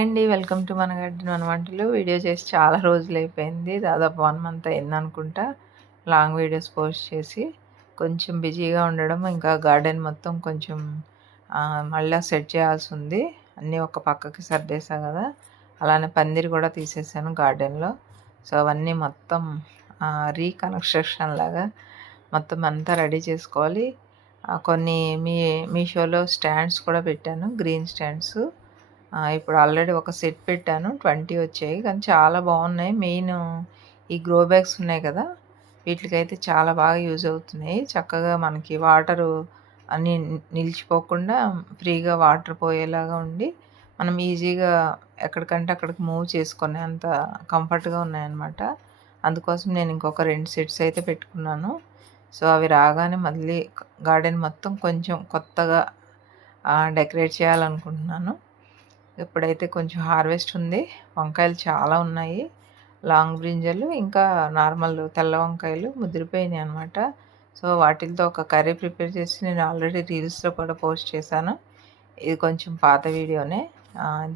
Hi అండి welcome to మన garden మన వంటలు. వీడియో చేసి చాలా రోజులు అయిపోయింది దాదాపు వన్ మంత్ అయింది అనుకుంటా లాంగ్ వీడియోస్ పోస్ట్ చేసి కొంచెం బిజీగా ఉండడం ఇంకా గార్డెన్ మొత్తం కొంచెం మళ్ళీ సెట్ చేయాల్సి ఉంది అన్నీ ఒక పక్కకి సర్దేసా కదా. అలానే పందిరి కూడా తీసేసాను గార్డెన్లో. సో అవన్నీ మొత్తం రీకన్స్ట్రక్షన్ లాగా మొత్తం అంతా రెడీ చేసుకోవాలి. కొన్ని మీ మీషోలో స్టాండ్స్ కూడా పెట్టాను గ్రీన్ స్టాండ్స్. ఇప్పుడు ఆల్రెడీ ఒక సెట్ పెట్టాను. ట్వంటీ వచ్చాయి. కానీ చాలా బాగున్నాయి. మెయిన్ ఈ గ్రో బ్యాగ్స్ ఉన్నాయి కదా వీటికైతే చాలా బాగా యూజ్ అవుతున్నాయి. చక్కగా మనకి వాటరు అన్నీ నిలిచిపోకుండా ఫ్రీగా వాటర్ పోయేలాగా ఉండి మనం ఈజీగా ఎక్కడికంటే అక్కడికి మూవ్ చేసుకునే అంత కంఫర్ట్గా ఉన్నాయన్నమాట. అందుకోసం నేను ఇంకొక రెండు సెట్స్ అయితే పెట్టుకున్నాను. సో అవి రాగానే మళ్ళీ గార్డెన్ మొత్తం కొంచెం కొత్తగా డెకరేట్ చేయాలనుకుంటున్నాను. ఇప్పుడైతే కొంచెం హార్వెస్ట్ ఉంది. వంకాయలు చాలా ఉన్నాయి. లాంగ్ బ్రింజలు ఇంకా నార్మల్ తెల్ల వంకాయలు ముదిరిపోయినాయి అనమాట సో వాటితో ఒక కర్రీ ప్రిపేర్ చేసి నేను ఆల్రెడీ రీల్స్లో కూడా పోస్ట్ చేశాను. ఇది కొంచెం పాత వీడియోనే.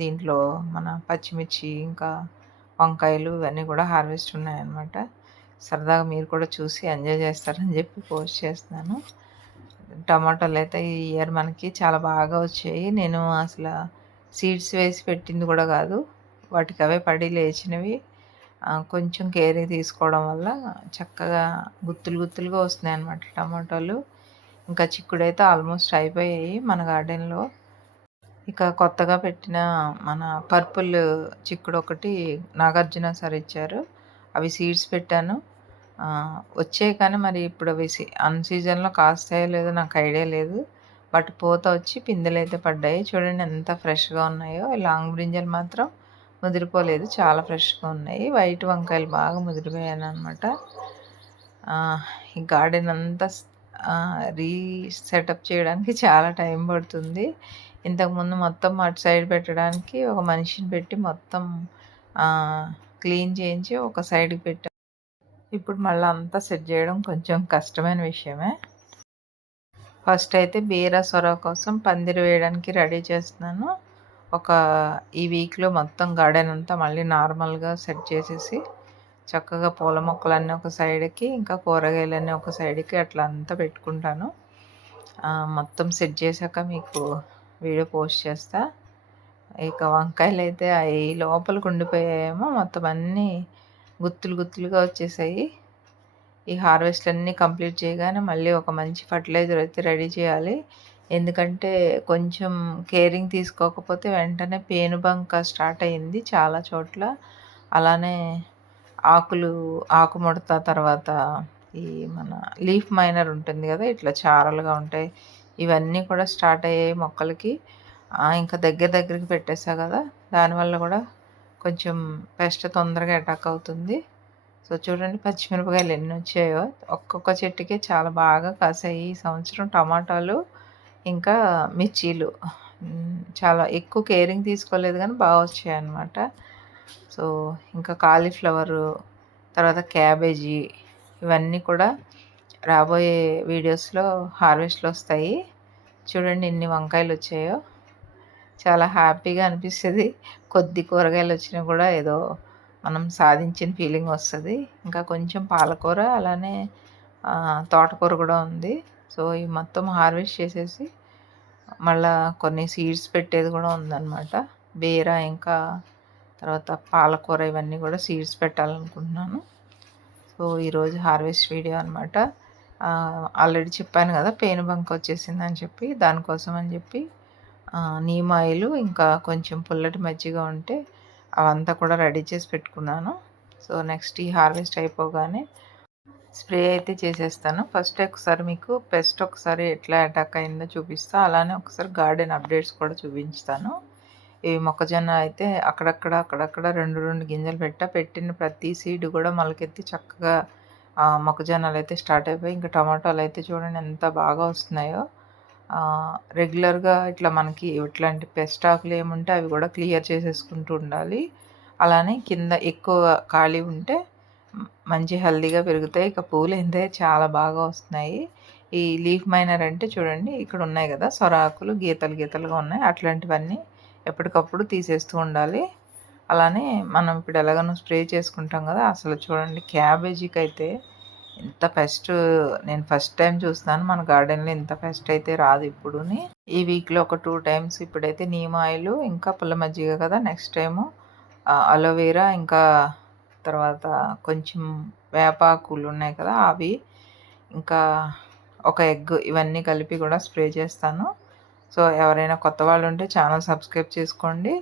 దీంట్లో మన పచ్చిమిర్చి ఇంకా వంకాయలు ఇవన్నీ కూడా హార్వెస్ట్ ఉన్నాయన్నమాట సరదాగా మీరు కూడా చూసి ఎంజాయ్ చేస్తారని చెప్పి పోస్ట్ చేస్తున్నాను. టమాటాలు అయితే ఈ ఇయర్ మనకి చాలా బాగా వచ్చాయి. నేను అసలు సీడ్స్ వేసి పెట్టింది కూడా కాదు. వాటికి అవే పడి లేచినవి. కొంచెం కేర్ తీసుకోవడం వల్ల చక్కగా గుత్తులు గుత్తులుగా వస్తున్నాయి అన్నమాట టమాటోలు. ఇంకా చిక్కుడైతే ఆల్మోస్ట్ అయిపోయాయి మన గార్డెన్లో. ఇక కొత్తగా పెట్టిన మన పర్పుల్ చిక్కుడు ఒకటి నాగార్జున సార్ ఇచ్చారు. అవి సీడ్స్ పెట్టాను. వచ్చాయి కానీ మరి ఇప్పుడు అవి అన్ సీజన్లో కాస్తాయో లేదో నాకు ఐడియా లేదు. వాటి పూత వచ్చి పిందెలు అయితే పడ్డాయి. చూడండి ఎంత ఫ్రెష్గా ఉన్నాయో. లాంగ్ బ్రింజలు మాత్రం ముదిరిపోలేదు. చాలా ఫ్రెష్గా ఉన్నాయి. వైట్ వంకాయలు బాగా ముదిరిపోయాను అనమాట ఈ గార్డెన్ అంతా రీ సెటప్ చేయడానికి చాలా టైం పడుతుంది. ఇంతకుముందు మొత్తం అటు సైడ్ పెట్టడానికి ఒక మనిషిని పెట్టి మొత్తం క్లీన్ చేయించి ఒక సైడ్కి పెట్టాం. ఇప్పుడు మళ్ళీ అంతా సెట్ చేయడం కొంచెం కష్టమైన విషయమే. ఫస్ట్ అయితే బీర సొర కోసం పందిరి వేయడానికి రెడీ చేస్తున్నాను. ఒక ఈ వీక్లో మొత్తం గార్డెన్ అంతా మళ్ళీ నార్మల్గా సెట్ చేసేసి చక్కగా పూల మొక్కలన్నీ ఒక సైడ్కి ఇంకా కూరగాయలన్నీ ఒక సైడ్కి అట్లా అంతా పెట్టుకుంటాను. మొత్తం సెట్ చేశాక మీకు వీడియో పోస్ట్ చేస్తా. ఇక వంకాయలు అయితే అవి లోపలికి ఉండిపోయాయేమో మొత్తం అన్నీ గుత్తులు గుత్తులుగా వచ్చేసాయి. ఈ హార్వెస్ట్ అన్నీ కంప్లీట్ చేయగానే మళ్ళీ ఒక మంచి ఫర్టిలైజర్ అయితే రెడీ చేయాలి. ఎందుకంటే కొంచెం కేరింగ్ తీసుకోకపోతే వెంటనే పేనుబంక స్టార్ట్ అయ్యింది చాలా చోట్ల. అలానే ఆకులు ఆకుముడత తర్వాత ఈ మన లీఫ్ మైనర్ ఉంటుంది కదా ఇట్లా చారలుగా ఉంటాయి. ఇవన్నీ కూడా స్టార్ట్ అయ్యాయి మొక్కలకి. ఇంకా దగ్గర దగ్గరికి పెట్టేసా కదా దానివల్ల కూడా కొంచెం పెస్ట్ తొందరగా అటాక్ అవుతుంది. సో చూడండి పచ్చిమిరపకాయలు ఎన్ని వచ్చాయో. ఒక్కొక్క చెట్టుకే చాలా బాగా కాసాయి. ఈ సంవత్సరం టమాటాలు ఇంకా మిర్చీలు. చాలా ఎక్కువ కేరింగ్ తీసుకోలేదు కానీ బాగా వచ్చాయి అన్నమాట. సో ఇంకా కాలీఫ్లవరు తర్వాత క్యాబేజీ ఇవన్నీ కూడా రాబోయే వీడియోస్లో హార్వెస్ట్లో వస్తాయి. చూడండి ఎన్ని వంకాయలు వచ్చాయో. చాలా హ్యాపీగా అనిపిస్తుంది. కొద్ది కూరగాయలు వచ్చినా కూడా ఏదో మనం సాధించిన ఫీలింగ్ వస్తుంది. ఇంకా కొంచెం పాలకూర అలానే తోటకూర కూడా ఉంది. సో ఈ మొత్తం హార్వెస్ట్ చేసేసి మళ్ళా కొన్ని సీడ్స్ పెట్టేది కూడా ఉందన్నమాట. బీర ఇంకా తర్వాత పాలకూర ఇవన్నీ కూడా సీడ్స్ పెట్టాలనుకుంటున్నాను. సో ఈరోజు హార్వెస్ట్ వీడియో అనమాట ఆల్రెడీ చెప్పాను కదా పేనుబంక వచ్చేసిందని చెప్పి దానికోసం అని చెప్పి నీమ్ ఆయిల్ ఇంకా కొంచెం పుల్లటి మజ్జిగ ఉంటే అవంతా కూడా రెడీ చేసి పెట్టుకున్నాను. సో నెక్స్ట్ ఈ హార్వెస్ట్ అయిపోగానే స్ప్రే అయితే చేసేస్తాను. ఫస్ట్ ఒకసారి మీకు పెస్ట్ ఒకసారి ఎట్లా అటాక్ అయిందో చూపిస్తా. అలానే ఒకసారి గార్డెన్ అప్డేట్స్ కూడా చూపించుతాను. ఇవి మొక్కజొన్న అయితే అక్కడక్కడ అక్కడక్కడ రెండు రెండు గింజలు పెట్టా. పెట్టిన ప్రతి సీడ్ కూడా మొలకెత్తి చక్కగా మొక్కజొన్నలు అయితే స్టార్ట్ అయిపోయి ఇంకా టమాటాలు అయితే చూడండి ఎంత బాగా వస్తున్నాయో. రెగ్యులర్గా ఇట్లా మనకి ఇట్లాంటి పెస్ట్ ఆకులు ఏముంటే అవి కూడా క్లియర్ చేసేసుకుంటూ ఉండాలి. అలానే కింద ఎక్కువ ఖాళీ ఉంటే మంచి హెల్దీగా పెరుగుతాయి. ఇక పూలు అయితే చాలా బాగా వస్తున్నాయి. ఈ లీఫ్ మైనర్ అంటే చూడండి ఇక్కడ ఉన్నాయి కదా సొరాకులు గీతలు గీతలుగా ఉన్నాయి. అట్లాంటివన్నీ ఎప్పటికప్పుడు తీసేస్తూ ఉండాలి. అలానే మనం ఇప్పుడు ఎలాగనో స్ప్రే చేసుకుంటాం కదా అసలు చూడండి క్యాబేజీకి అయితే ఇంత ఫస్ట్ నేను ఫస్ట్ టైం చూస్తున్నాను మన గార్డెన్లో ఇంత ఫస్ట్ అయితే రాదు ఇప్పుడుని. ఈ వీక్లో ఒక టూ టైమ్స్ ఇప్పుడైతే నీమ్ ఆయిల్ ఇంకా పుల్ల మజ్జిగ కదా నెక్స్ట్ టైము. అలోవేరా ఇంకా తర్వాత కొంచెం వేపాకులు ఉన్నాయి కదా అవి. ఇంకా ఒక ఎగ్ ఇవన్నీ కలిపి కూడా స్ప్రే చేస్తాను. సో ఎవరైనా కొత్త వాళ్ళు ఉంటే ఛానల్ సబ్స్క్రైబ్ చేసుకోండి.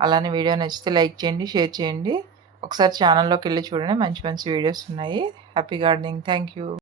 అలానే వీడియో నచ్చితే లైక్ చేయండి షేర్ చేయండి. ఒకసారి ఛానల్లోకి వెళ్ళి చూడండి. మంచి మంచి వీడియోస్ ఉన్నాయి. Happy gardening thank you